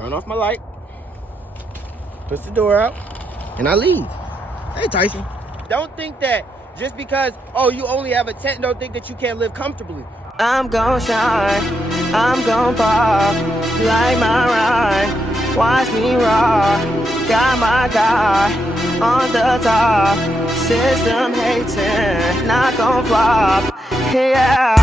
turn off my light, puts the door out, and I leave. Hey, Tyson. Don't think that just because, oh, you only have a tent, don't think that you can't live comfortably. I'm gon' shine, I'm gon' pop, like my rhyme, watch me rock, got my guy on the top, system hating, not gon' flop, yeah,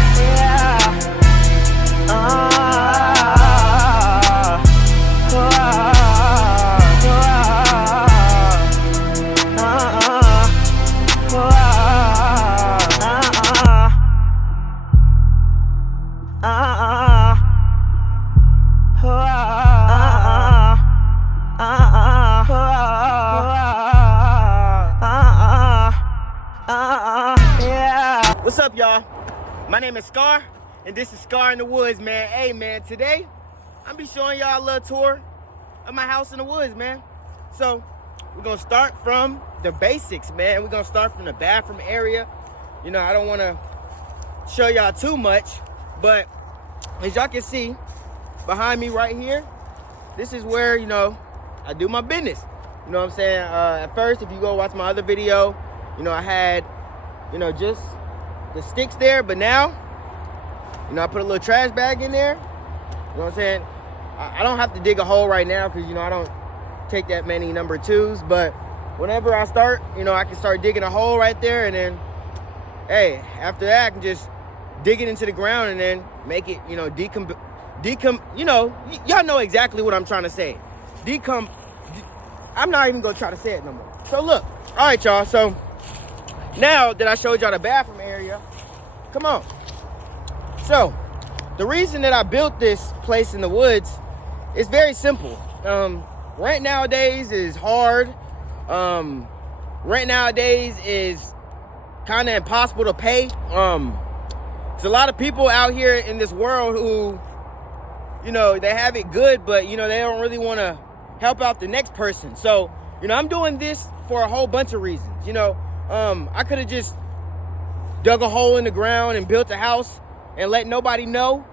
What's up, y'all? My name is Scar, and this is Scar in the Woods, man. Hey, man, today I'm be showing y'all a little tour of my house in the woods, man. So we're gonna start from the basics, man. We're gonna start from the bathroom area. You know, I don't want to show y'all too much, but as y'all can see behind me right here, this is where, you know, I do my business. You know what I'm saying? At first, if you go watch my other video, you know, I had, you know, just the sticks there, but now, you know, I put a little trash bag in there. You know what I'm saying? I don't have to dig a hole right now because, you know, I don't take that many number twos, but whenever I start, you know, I can start digging a hole right there, and then, hey, after that, I can just dig it into the ground and then make it, you know, you know, y'all know exactly what I'm trying to say. I'm not even gonna try to say it no more. So look, all right, y'all, so now that I showed y'all the bathroom area, come on. So the reason that I built this place in the woods is very simple. Rent nowadays is hard. Rent nowadays is kind of impossible to pay. There's a lot of people out here in this world who, you know, they have it good, but, you know, they don't really want to help out the next person. So, you know, I'm doing this for a whole bunch of reasons. You know, I could have just dug a hole in the ground and built a house and let nobody know,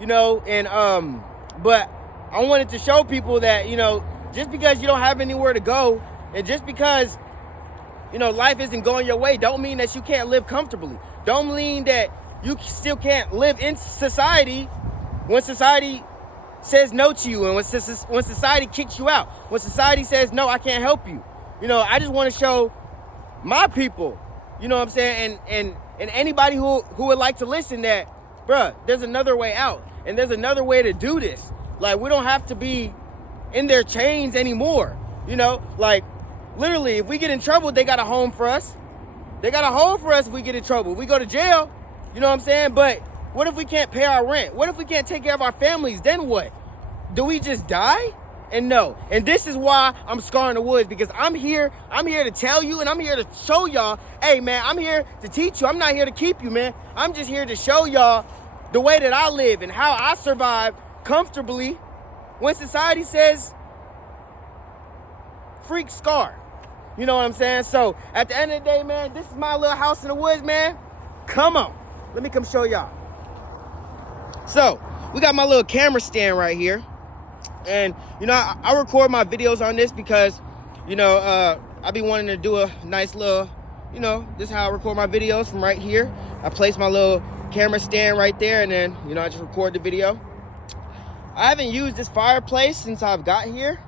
you know, and but I wanted to show people that, you know, just because you don't have anywhere to go, and just because, you know, life isn't going your way, don't mean that you can't live comfortably. Don't mean that you still can't live in society when society says no to you, and when society kicks you out, when society says, no, I can't help you. You know, I just want to show my people, you know what I'm saying, and anybody who would like to listen that, bruh, there's another way out, and there's another way to do this. Like, we don't have to be in their chains anymore, you know? Like, literally, if we get in trouble, they got a home for us. They got a home for us if we get in trouble. If we go to jail, you know what I'm saying? But what if we can't pay our rent? What if we can't take care of our families? Then what? Do we just die? And no. And this is why I'm Scar in the Woods, because I'm here to tell you, and I'm here to show y'all, hey, man, I'm here to teach you. I'm not here to keep you, man. I'm just here to show y'all the way that I live and how I survive comfortably when society says, freak Scar. You know what I'm saying? So at the end of the day, man, this is my little house in the woods, man. Come on. Let me come show y'all. So we got my little camera stand right here. And, you know, I record my videos on this because, you know, I be wanting to do a nice little, you know, this is how I record my videos, from right here. I place my little camera stand right there, and then, you know, I just record the video. I haven't used this fireplace since I've got here,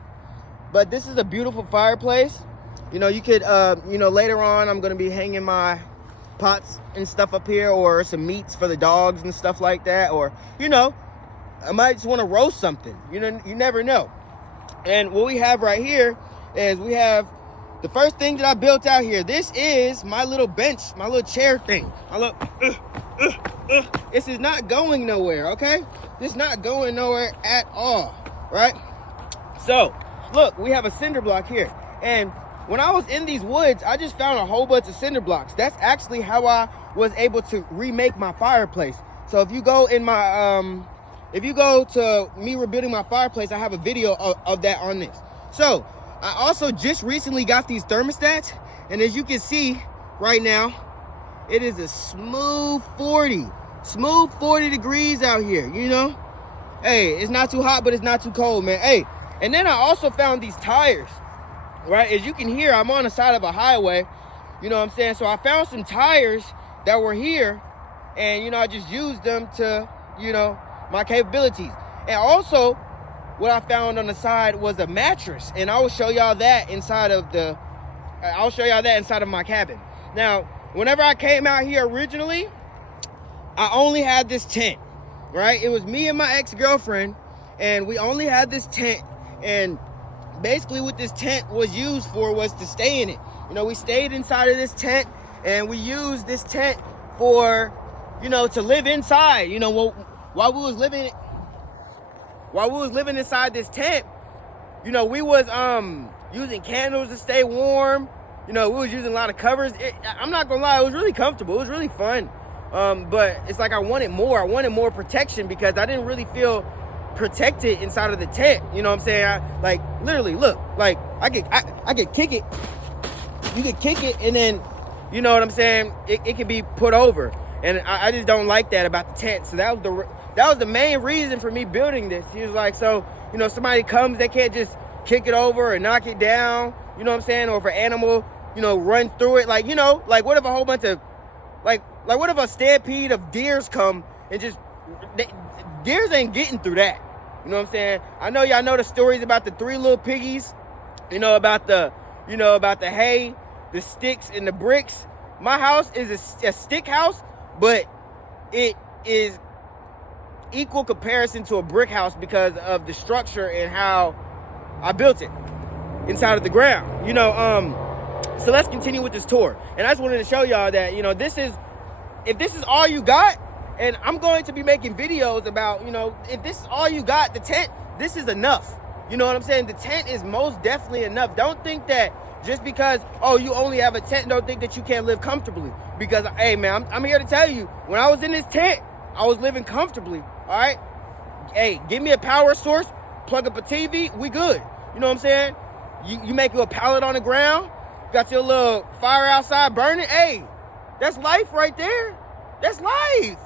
but this is a beautiful fireplace. You know, you could, you know, later on I'm going to be hanging my pots and stuff up here, or some meats for the dogs and stuff like that, or, you know, I might just want to roast something. You know, you never know. And what we have right here is we have the first thing that I built out here. This is my little bench, my little chair thing. I look, this is not going nowhere, okay? This is not going nowhere at all, right? So, look, we have a cinder block here. And when I was in these woods, I just found a whole bunch of cinder blocks. That's actually how I was able to remake my fireplace. So if you go in my, if you go to me rebuilding my fireplace, I have a video of that on this. So I also just recently got these thermostats, and as you can see right now, it is a smooth 40 degrees out here, you know? Hey, it's not too hot, but it's not too cold, man. Hey, and then I also found these tires, right? As you can hear, I'm on the side of a highway, you know what I'm saying? So I found some tires that were here, and, you know, I just used them to, you know, my capabilities. And also, what I found on the side was a mattress, and I will show y'all that inside of my cabin. Now, whenever I came out here originally, I only had this tent, right? It was me and my ex-girlfriend, and we only had this tent, and basically what this tent was used for was to stay in it. You know, we stayed inside of this tent, and we used this tent for, you know, to live inside. You know, while we was living inside this tent, you know, we was using candles to stay warm. You know, we was using a lot of covers. I'm not gonna lie, it was really comfortable. It was really fun. But it's like I wanted more. I wanted more protection because I didn't really feel protected inside of the tent. You know what I'm saying? Like, literally, look, like I could kick it. You could kick it, and then, you know what I'm saying? It can be put over. And I just don't like that about the tent. So that was the main reason for me building this. He was like, so, you know, somebody comes, they can't just kick it over or knock it down. You know what I'm saying? Or if an animal, you know, runs through it. Like, you know, like what if a whole bunch of, like what if a stampede of deers come and just, deers ain't getting through that. You know what I'm saying? I know y'all know the stories about the 3 little piggies, you know, about the hay, the sticks, and the bricks. My house is a stick house, but it is equal comparison to a brick house because of the structure and how I built it inside of the ground. You know, so let's continue with this tour. And I just wanted to show y'all that, you know, if this is all you got, and I'm going to be making videos about, you know, if this is all you got, the tent, this is enough. You know what I'm saying? The tent is most definitely enough. Don't think that just because, oh, you only have a tent, don't think that you can't live comfortably. Because, hey, man, I'm here to tell you, when I was in this tent, I was living comfortably, all right? Hey, give me a power source, plug up a TV, we good. You know what I'm saying? You make you a pallet on the ground, got your little fire outside burning. Hey, that's life right there. That's life.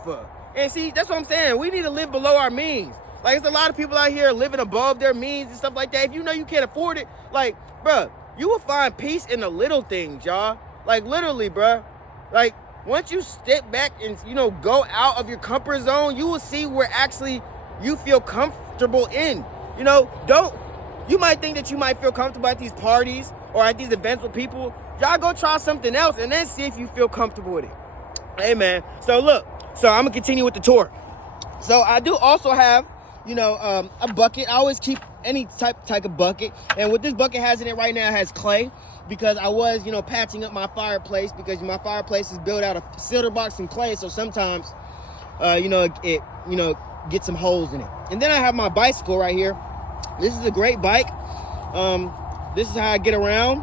And see, that's what I'm saying. We need to live below our means. Like, there's a lot of people out here living above their means and stuff like that. If you know you can't afford it, like, bruh, you will find peace in the little things, y'all. Like, literally, bruh. Like, once you step back and, you know, go out of your comfort zone, you will see where actually you feel comfortable in. You know, you might think that you might feel comfortable at these parties or at these events with people. Y'all go try something else and then see if you feel comfortable with it. Hey, man. So, look. So, I'm going to continue with the tour. So, I do also have, you know, a bucket. I always keep any type of bucket. And what this bucket has in it right now has clay. Because I was, you know, patching up my fireplace. Because my fireplace is built out of cinder blocks and clay. So, sometimes, you know, it, you know, gets some holes in it. And then I have my bicycle right here. This is a great bike. This is how I get around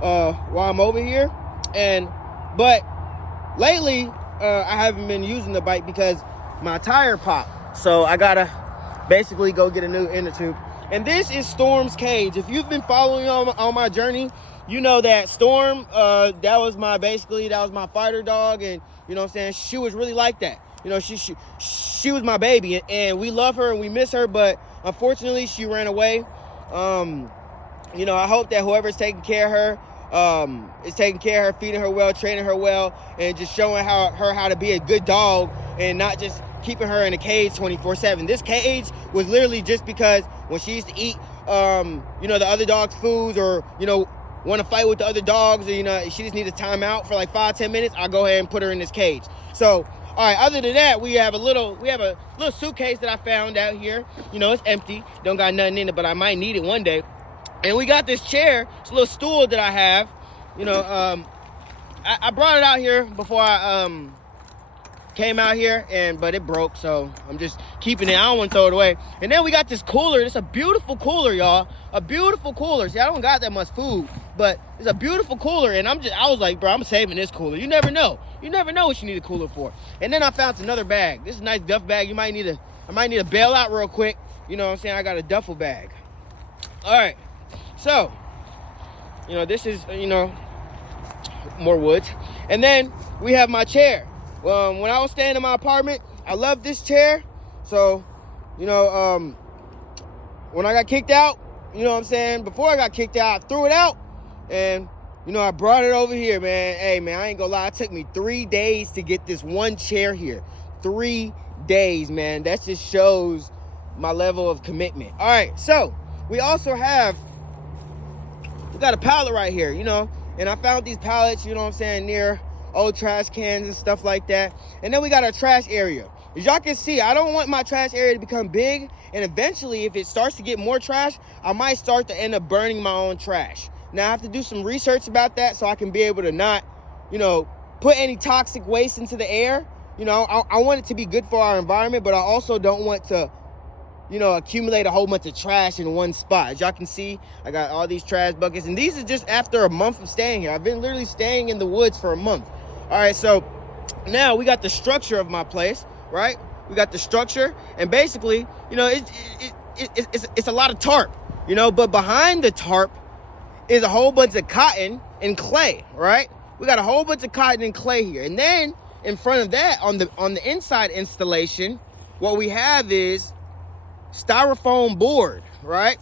while I'm over here. But lately, I haven't been using the bike because my tire popped. So I gotta basically go get a new inner tube. And this is Storm's cage. If you've been following on my journey, you know that Storm, that was my fighter dog. And you know what I'm saying? She was really like that. You know, she was my baby, and we love her and we miss her, but unfortunately she ran away. You know, I hope that whoever's taking care of her, is taking care of her, feeding her well, training her well, and just showing her how to be a good dog and not just keeping her in a cage 24/7. This cage was literally just because when she used to eat, you know, the other dog's foods, or, you know, want to fight with the other dogs, or, you know, she just needs a timeout for like 5-10 minutes, I'll go ahead and put her in this cage. So, all right, other than that, we have a little suitcase that I found out here. You know, it's empty, don't got nothing in it, but I might need it one day. And we got this chair, this little stool that I have. You know, I brought it out here before I came out here, but it broke, so I'm just keeping it. I don't want to throw it away. And then we got this cooler. It's a beautiful cooler, y'all. A beautiful cooler. See, I don't got that much food, but it's a beautiful cooler. And I was like, bro, I'm saving this cooler. You never know. You never know what you need a cooler for. And then I found another bag. This is a nice duff bag. I might need to bail out real quick. You know what I'm saying? I got a duffel bag. All right. So, you know, this is, you know, more woods. And then we have my chair. When I was staying in my apartment, I loved this chair. So You know, when I got kicked out, you know what I'm saying? Before I got kicked out, I threw it out. And, you know, I brought it over here, man. Hey, man, I ain't gonna lie. It took me 3 days to get this one chair here. 3 days, man. That just shows my level of commitment. All right, so we also have, we got a pallet right here, you know, and I found these pallets, you know what I'm saying, near old trash cans and stuff like that. And then we got our trash area. As y'all can see, I don't want my trash area to become big, and eventually if it starts to get more trash, I might start to end up burning my own trash. Now I have to do some research about that so I can be able to not, you know, put any toxic waste into the air. You know, I want it to be good for our environment, but I also don't want to, you know, accumulate a whole bunch of trash in one spot. As y'all can see, I got all these trash buckets, and these are just after a month of staying here. I've been literally staying in the woods for a month. All right, so now we got the structure of my place, right? We got the structure, and basically, you know, it's a lot of tarp, you know, but behind the tarp is a whole bunch of cotton and clay, right? We got a whole bunch of cotton and clay here. And then in front of that, on the inside installation, what we have is styrofoam board, right?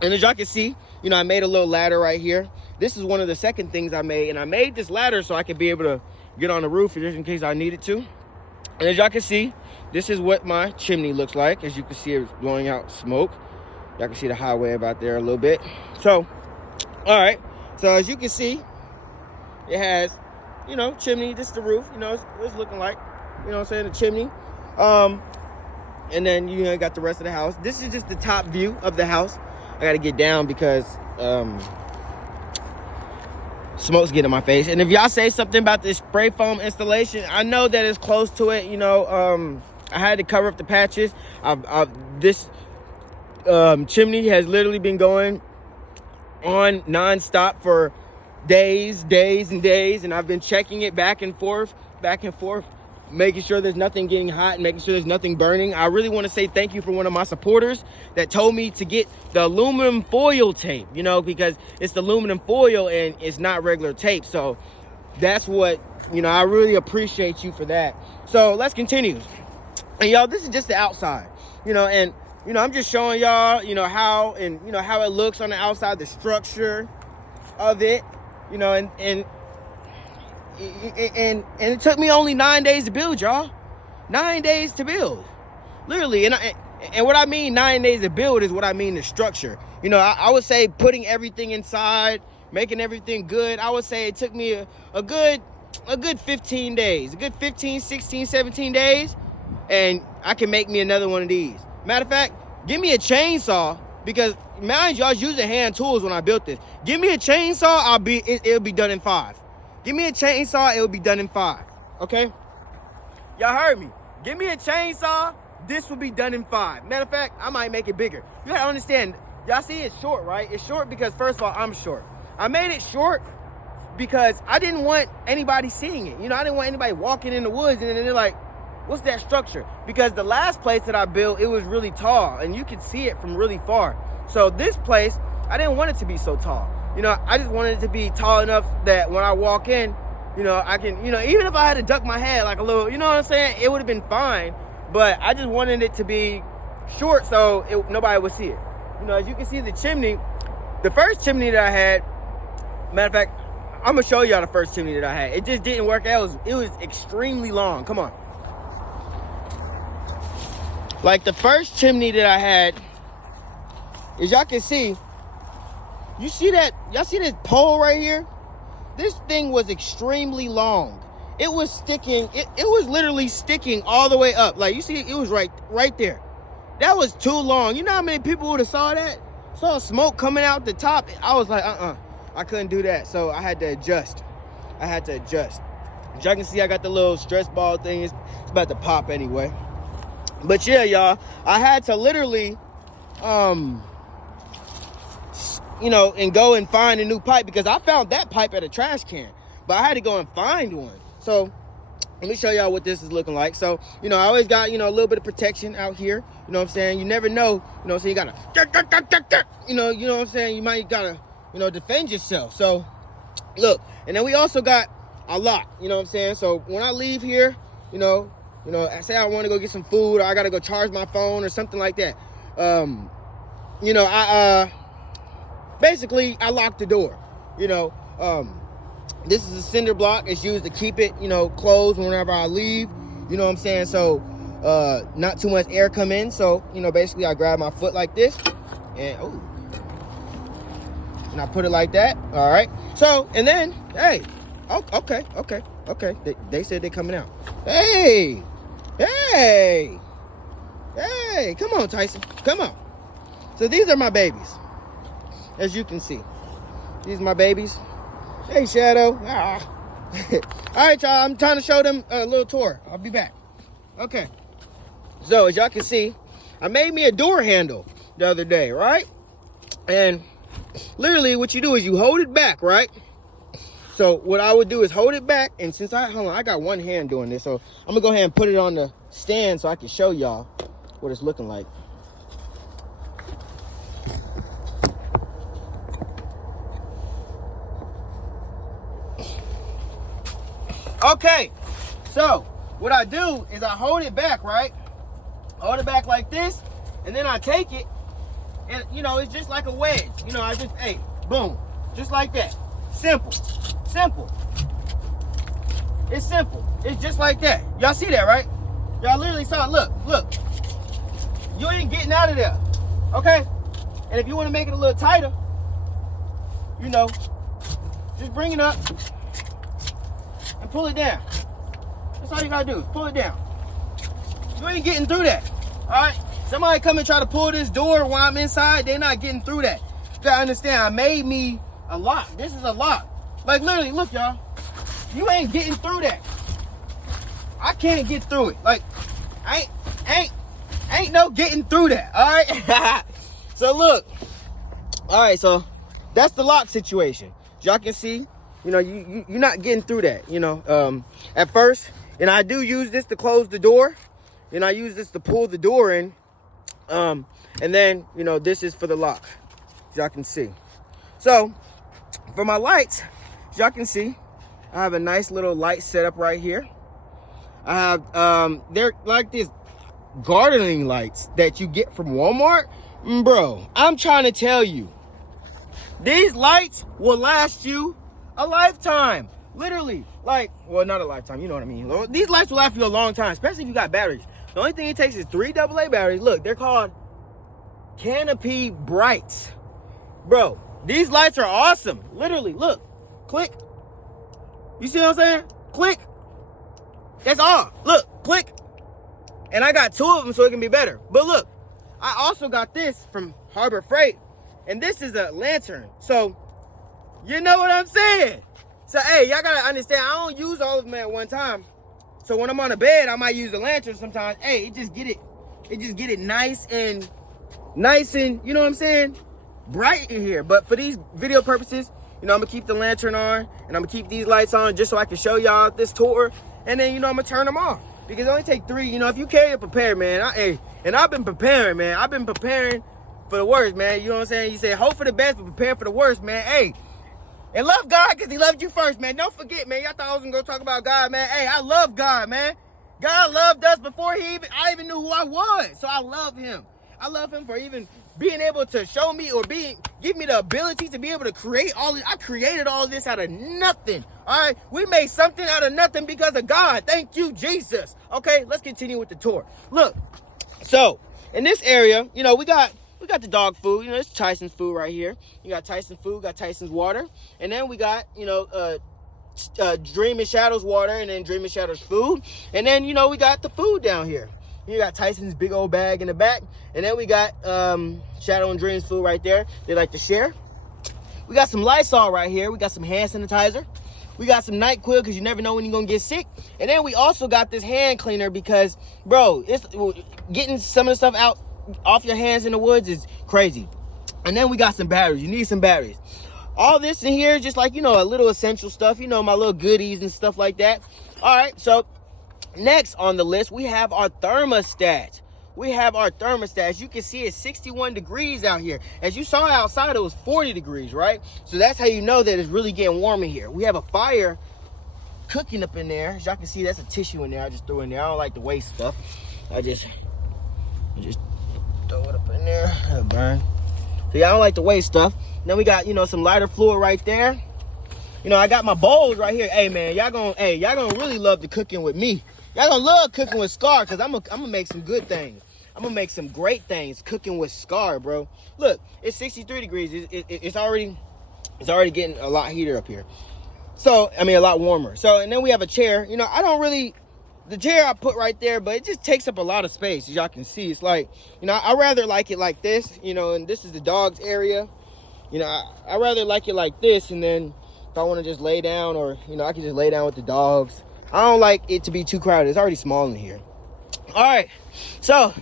And as y'all can see, you know, I made a little ladder right here. This is one of the second things I made, and I made this ladder so I could be able to get on the roof just in case I needed to. And as y'all can see, this is what my chimney looks like. As you can see, it's blowing out smoke. Y'all can see the highway about there a little bit. So, all right, so as you can see, it has, you know, chimney. This is the roof, you know, it's looking like, you know what I'm saying, the chimney. And then, you know, got the rest of the house. This is just the top view of the house. I got to get down because smoke's getting in my face. And if y'all say something about this spray foam installation, I know that it's close to it. You know, I had to cover up the patches. This chimney has literally been going on nonstop for days and days, and I've been checking it back and forth, making sure there's nothing getting hot and making sure there's nothing burning. I really want to say thank you for one of my supporters that told me to get the aluminum foil tape, you know, because it's the aluminum foil and it's not regular tape. So that's what, you know, I really appreciate you for that. So let's continue. And y'all, this is just the outside, you know, and you know, I'm just showing y'all, you know, how it looks on the outside, the structure of it, you know, and it took me only 9 days to build, y'all. 9 days to build, literally. And what I mean 9 days to build is what I mean the structure. You know, I would say putting everything inside, making everything good. I would say it took me a good 15 days, a good 15, 16, 17 days, and I can make me another one of these. Matter of fact, give me a chainsaw, because mind you, I was using hand tools when I built this. Give me a chainsaw, it'll be done in 5. Give me a chainsaw, it'll be done in 5. Okay? Y'all heard me. Give me a chainsaw, this will be done in 5. Matter of fact, I might make it bigger. You gotta understand, y'all see it's short, right? It's short because, first of all, I'm short. I made it short because I didn't want anybody seeing it. You know, I didn't want anybody walking in the woods and then they're like, what's that structure? Because the last place that I built, it was really tall and you could see it from really far. So this place, I didn't want it to be so tall. You know, I just wanted it to be tall enough that when I walk in, you know, I can, you know, even if I had to duck my head like a little, you know what I'm saying? It would have been fine, but I just wanted it to be short so nobody would see it. You know, as you can see the chimney, the first chimney that I had, matter of fact, I'm gonna show y'all the first chimney that I had. It just didn't work out. It was extremely long. Come on. Like the first chimney that I had, as y'all can see, you see that, y'all see this pole right here? This thing was extremely long. It was sticking, it was literally sticking all the way up. Like you see, it was right there. That was too long. You know how many people would have saw that? Saw smoke coming out the top. I was like, I couldn't do that. So I had to adjust. As y'all can see, I got the little stress ball thing. It's about to pop anyway. But yeah, y'all, I had to literally, you know, and go and find a new pipe because I found that pipe at a trash can, but I had to go and find one. So let me show y'all what this is looking like. So, you know, I always got, you know, a little bit of protection out here. You know what I'm saying? You never know, you know, so you gotta, you know what I'm saying? You might gotta, you know, defend yourself. So look, and then we also got a lock, you know what I'm saying? So when I leave here, you know, You know, say I want to go get some food, or I got to go charge my phone or something like that. You know, basically, I lock the door. You know, this is a cinder block. It's used to keep it, you know, closed whenever I leave. You know what I'm saying? So, not too much air come in. So, you know, basically, I grab my foot like this, and and I put it like that. All right. So, and then, hey, okay. They said they're coming out. Hey, come on, Tyson. Come on. So these are my babies, as you can see. These are my babies. Hey, Shadow. All right, y'all. I'm trying to show them a little tour. I'll be back. Okay. So as y'all can see, I made me a door handle the other day, right? And literally what you do is you hold it back, right? So what I would do is hold it back, and since I got one hand doing this, so I'm gonna go ahead and put it on the stand so I can show y'all what it's looking like. Okay, so what I do is I hold it back, right? Hold it back like this, and then I take it, and you know, it's just like a wedge. You know, I just, hey, boom, just like that. Simple. It's simple. It's just like that. Y'all see that, right? Y'all literally saw it. Look. You ain't getting out of there, okay? And if you want to make it a little tighter, you know, just bring it up and pull it down. That's all you gotta do, is pull it down. You ain't getting through that, all right? Somebody come and try to pull this door while I'm inside, they're not getting through that. You gotta understand, I made me a lock. This is a lock. Like literally, look, y'all. You ain't getting through that. I can't get through it. Like, ain't no getting through that. All right. So look. All right. So that's the lock situation. As y'all can see, you know, you're not getting through that. You know, at first, and I do use this to close the door, and I use this to pull the door in. And then, you know, this is for the lock. As y'all can see. So for my lights, as y'all can see, I have a nice little light set up right here. I have, they're like these gardening lights that you get from Walmart. Bro, I'm trying to tell you, these lights will last you a lifetime. Literally, like, well, not a lifetime, you know what I mean. These lights will last you a long time, especially if you got batteries. The only thing it takes is 3 AA batteries. Look, they're called Canopy Brights. Bro, these lights are awesome. Literally, look, click. You see what I'm saying? Click. That's all. Look, click. And I got 2 of them so it can be better. But look, I also got this from Harbor Freight. And this is a lantern. So, you know what I'm saying? So, hey, y'all gotta understand, I don't use all of them at one time. So when I'm on the bed, I might use the lantern sometimes. Hey, it just get it nice and, you know what I'm saying? Bright in here. But for these video purposes, you know, I'm gonna keep the lantern on, and I'm gonna keep these lights on just so I can show y'all this tour. And then, you know, I'm gonna turn them off because it only take 3. You know, if you carry prepared, man. I've been preparing, man. I've been preparing for the worst, man. You know what I'm saying? You say hope for the best, but prepare for the worst, man. Hey, and love God because He loved you first, man. Don't forget, man. Y'all thought I was gonna go talk about God, man. Hey, I love God, man. God loved us before I even knew who I was. So I love Him. I love Him for even being able to show me or give me the ability to be able to create all this. I created all this out of nothing. All right, we made something out of nothing because of God. Thank you, Jesus. Okay, let's continue with the tour. Look, so in this area, you know, we got the dog food. You know, it's Tyson's food right here. You got Tyson's food, got Tyson's water, and then we got, you know, Dream and Shadow's water, and then Dream and Shadow's food, and then, you know, we got the food down here. You got Tyson's big old bag in the back. And then we got Shadow and Dream's food right there. They like to share. We got some Lysol right here. We got some hand sanitizer. We got some NyQuil because you never know when you're going to get sick. And then we also got this hand cleaner because, bro, it's getting some of the stuff out off your hands in the woods is crazy. And then we got some batteries. You need some batteries. All this in here is just like, you know, a little essential stuff. You know, my little goodies and stuff like that. All right, so next on the list, we have our thermostat. As you can see, it's 61 degrees out here. As you saw outside, it was 40 degrees, right? So that's how you know that it's really getting warm in here. We have a fire cooking up in there. As y'all can see, that's a tissue in there. I just threw in there. I don't like to waste stuff. I just throw it up in there. It'll burn. So yeah, I don't like to waste stuff. Then we got, you know, some lighter fluid right there. You know, I got my bowls right here. Hey man, y'all gonna really love the cooking with me. Y'all gonna love cooking with Scar, because I'm gonna make some good things. I'm gonna make some great things cooking with Scar, bro. Look, it's 63 degrees. It's already getting a lot heater up here. So, I mean, a lot warmer. So, and then we have a chair. You know, the chair I put right there, but it just takes up a lot of space, as y'all can see. It's like, you know, I rather like it like this, you know, and this is the dog's area. You know, I rather like it like this, and then if I want to just lay down, or, you know, I can just lay down with the dogs. I don't like it to be too crowded. It's already small in here. All right, so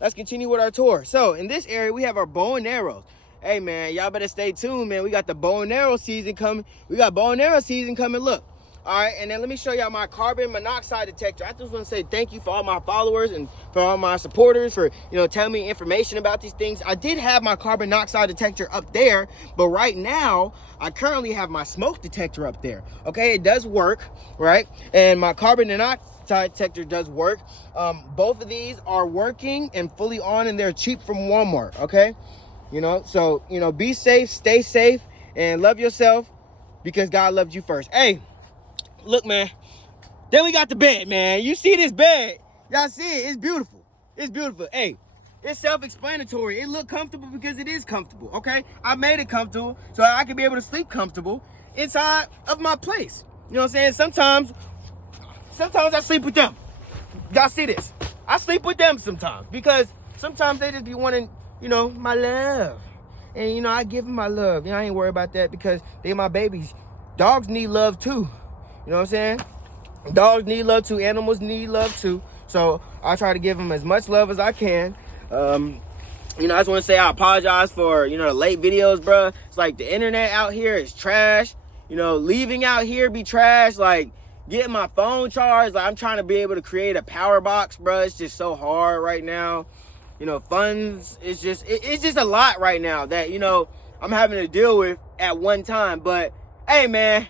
let's continue with our tour. So in this area, we have our bow and arrows. Hey man, y'all better stay tuned, man. We got the bow and arrow season coming. Look. All right, and then let me show y'all my carbon monoxide detector. I just want to say thank you for all my followers and for all my supporters for, you know, telling me information about these things. I did have my carbon monoxide detector up there, but right now I currently have my smoke detector up there. Okay, it does work, right? And my carbon monoxide detector does work. Both of these are working and fully on, and they're cheap from Walmart. Okay, you know, so, you know, be safe, stay safe, and love yourself, because God loved you first. Hey, look, man. Then we got the bed, man. You see this bed? Y'all see it? It's beautiful. It's beautiful. Hey, it's self-explanatory. It look comfortable because it is comfortable, okay? I made it comfortable so I can be able to sleep comfortable inside of my place. You know what I'm saying? Sometimes I sleep with them. Y'all see this? I sleep with them sometimes, because sometimes they just be wanting, you know, my love. And, you know, I give them my love. You know, I ain't worried about that, because they're my babies. Dogs need love too. You know what I'm saying? Dogs need love too. Animals need love too. So I try to give them as much love as I can. You know, I just want to say I apologize for, you know, the late videos, bro. It's like the internet out here is trash. You know, leaving out here be trash. Like, getting my phone charged. Like, I'm trying to be able to create a power box, bro. It's just so hard right now. You know, funds, it's just a lot right now that, you know, I'm having to deal with at one time. But, hey, man,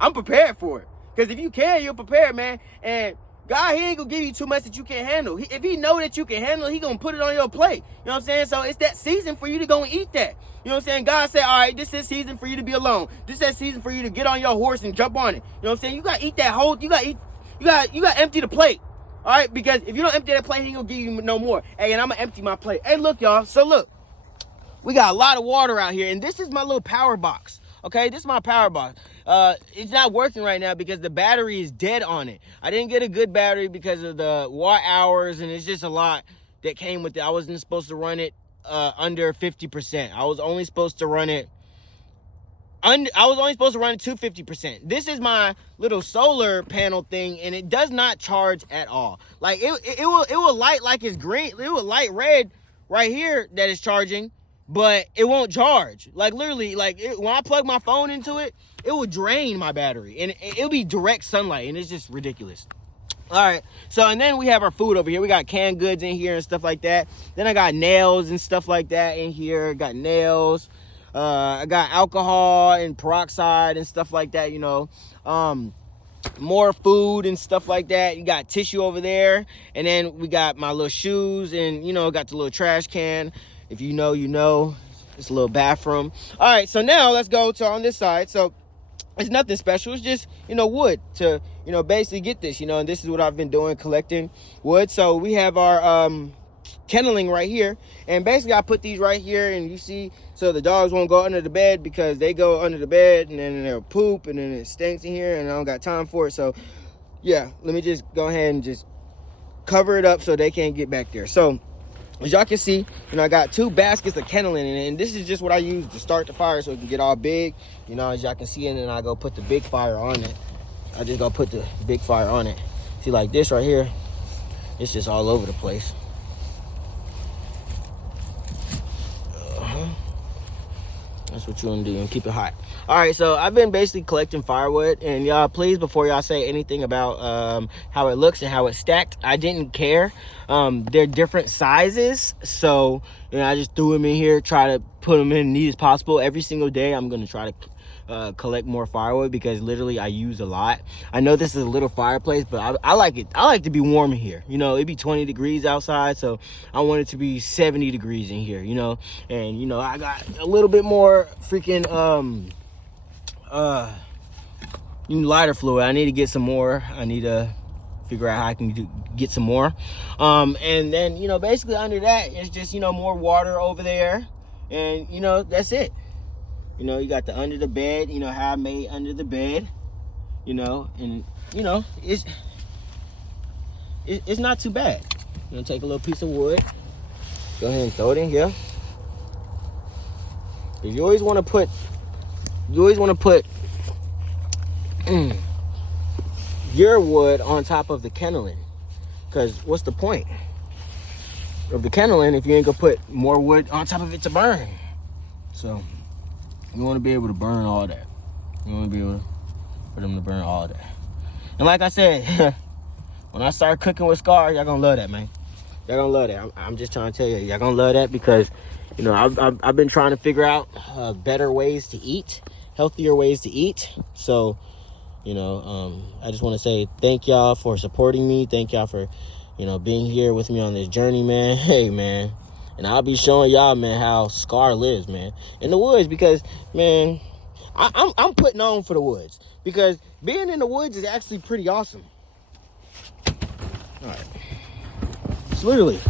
I'm prepared for it. Because if you can, you're prepared, man. And God, he ain't going to give you too much that you can't handle. If he know that you can handle it, he going to put it on your plate. You know what I'm saying? So it's that season for you to go and eat that. You know what I'm saying? God said, all right, this is season for you to be alone. This is that season for you to get on your horse and jump on it. You know what I'm saying? You got to eat that whole, you got to empty the plate. All right, because if you don't empty that plate, he ain't gonna give you no more. Hey, and I'm gonna empty my plate. Hey, look, y'all. So look, we got a lot of water out here, and this is my little power box. Okay, this is my power box. It's not working right now because the battery is dead on it. I didn't get a good battery because of the watt hours, and it's just a lot that came with it. I wasn't supposed to run it under 50%. I was only supposed to run it. I was only supposed to run it to 50%. This is my little solar panel thing, and it does not charge at all. Like, it will light like it's green. It will light red right here that it's charging, but it won't charge. Like, literally, like, when I plug my phone into it, it will drain my battery, and it'll be direct sunlight, and it's just ridiculous. All right, so, and then we have our food over here. We got canned goods in here and stuff like that. Then I got nails and stuff like that in here. Got nails. I got alcohol and peroxide and stuff like that, you know. More food and stuff like that. You got tissue over there. And then we got my little shoes, and, you know, got the little trash can. If you know, you know. It's a little bathroom. All right, so now let's go to on this side. So it's nothing special. It's just, you know, wood to, you know, basically get this, you know. And this is what I've been doing, collecting wood. So we have our kenneling right here, and basically I put these right here, and you see, so the dogs won't go under the bed, because they go under the bed and then they'll poop, and then it stinks in here, and I don't got time for it. So yeah, let me just go ahead and just cover it up so they can't get back there. So as y'all can see, you know, I got 2 baskets of kenneling in it, and this is just what I use to start the fire so it can get all big, you know, as y'all can see. And then I go put the big fire on it. I just go put the big fire on it. See, like this right here, it's just all over the place. That's what you want to do, and keep it hot. All right, so I've been basically collecting firewood, and y'all, please, before y'all say anything about how it looks and how it's stacked, I didn't care. They're different sizes, so, you know, I just threw them in here, try to put them in as neat as possible. Every single day, I'm gonna try to collect more firewood, because literally I use a lot. I know this is a little fireplace, but I like it. I like to be warm in here. You know, it'd be 20 degrees outside, so I want it to be 70 degrees in here, you know. And, you know, I got a little bit more freaking lighter fluid. I need to get some more. I need to figure out how I can get some more. And then, you know, basically under that, it's just, you know, more water over there. And, you know, that's it. You know, you got the under the bed, you know, how I made under the bed, you know, and, you know, it's not too bad. You know, take a little piece of wood, go ahead and throw it in here. You always want to put your wood on top of the kindling, because what's the point of the kindling if you ain't gonna put more wood on top of it to burn? So you want to be able to burn all that. You want to be able for them to burn all that. And like I said, when I start cooking with Scar, y'all gonna love that, man. Y'all gonna love that. I'm just trying to tell you, y'all gonna love that, because, you know, I've been trying to figure out better ways to eat, healthier ways to eat. So, you know, I just want to say thank y'all for supporting me. Thank y'all for, you know, being here with me on this journey, man. Hey, man. And I'll be showing y'all, man, how Scar lives, man, in the woods, because, man, I'm putting on for the woods, because being in the woods is actually pretty awesome. All right. It's literally,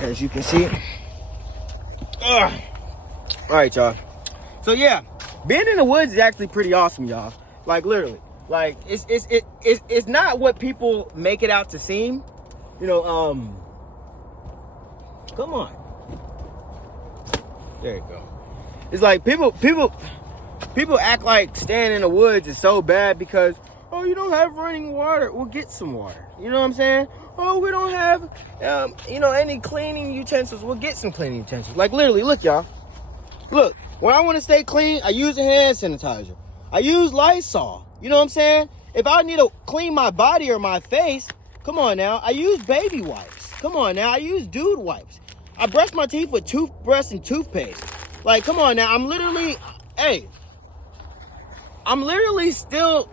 as you can see. All right, y'all. So, yeah, being in the woods is actually pretty awesome, y'all. Like, literally. Like, it's not what people make it out to seem. You know, come on. There you go. It's like people act like staying in the woods is so bad because, oh, you don't have running water. We'll get some water. You know what I'm saying? Oh, we don't have, you know, any cleaning utensils. We'll get some cleaning utensils. Like, literally, look, y'all. Look, when I want to stay clean, I use a hand sanitizer. I use Lysol. You know what I'm saying? If I need to clean my body or my face, come on now, I use baby wipes. Come on now, I use dude wipes. I brush my teeth with toothbrush and toothpaste. Like, come on now, I'm literally still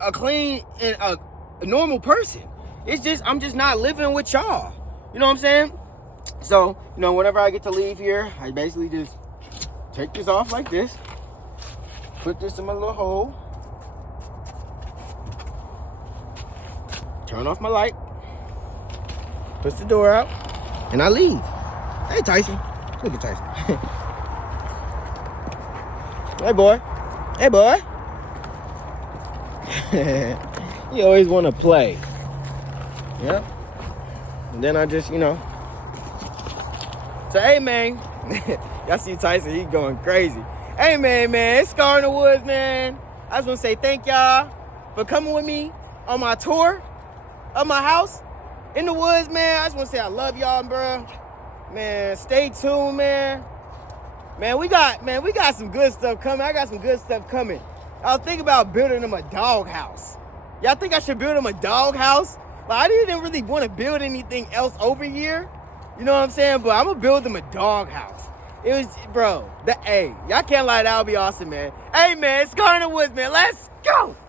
a clean and a normal person. It's just, I'm just not living with y'all. You know what I'm saying? So, you know, whenever I get to leave here, I basically just take this off like this. Put this in my little hole. Turn off my light. Push the door out. And I leave. Hey, Tyson. Look at Tyson. Hey, boy. Hey, boy. You always want to play. Yep. And then I just, you know. So, hey, man. Y'all see Tyson, he going crazy. Hey, man, it's Scar in the Woods, man. I just want to say thank y'all for coming with me on my tour of my house in the woods, man. I just want to say I love y'all, bro. Man, stay tuned, man. Man, we got some good stuff coming. I got some good stuff coming. I was thinking about building them a dog house. Y'all think I should build them a dog house? Like, I didn't really want to build anything else over here. You know what I'm saying? But I'm going to build them a dog house. It was, bro, hey, y'all can't lie, that would be awesome, man. Hey, man, it's Scar in the Woods, man. Let's go.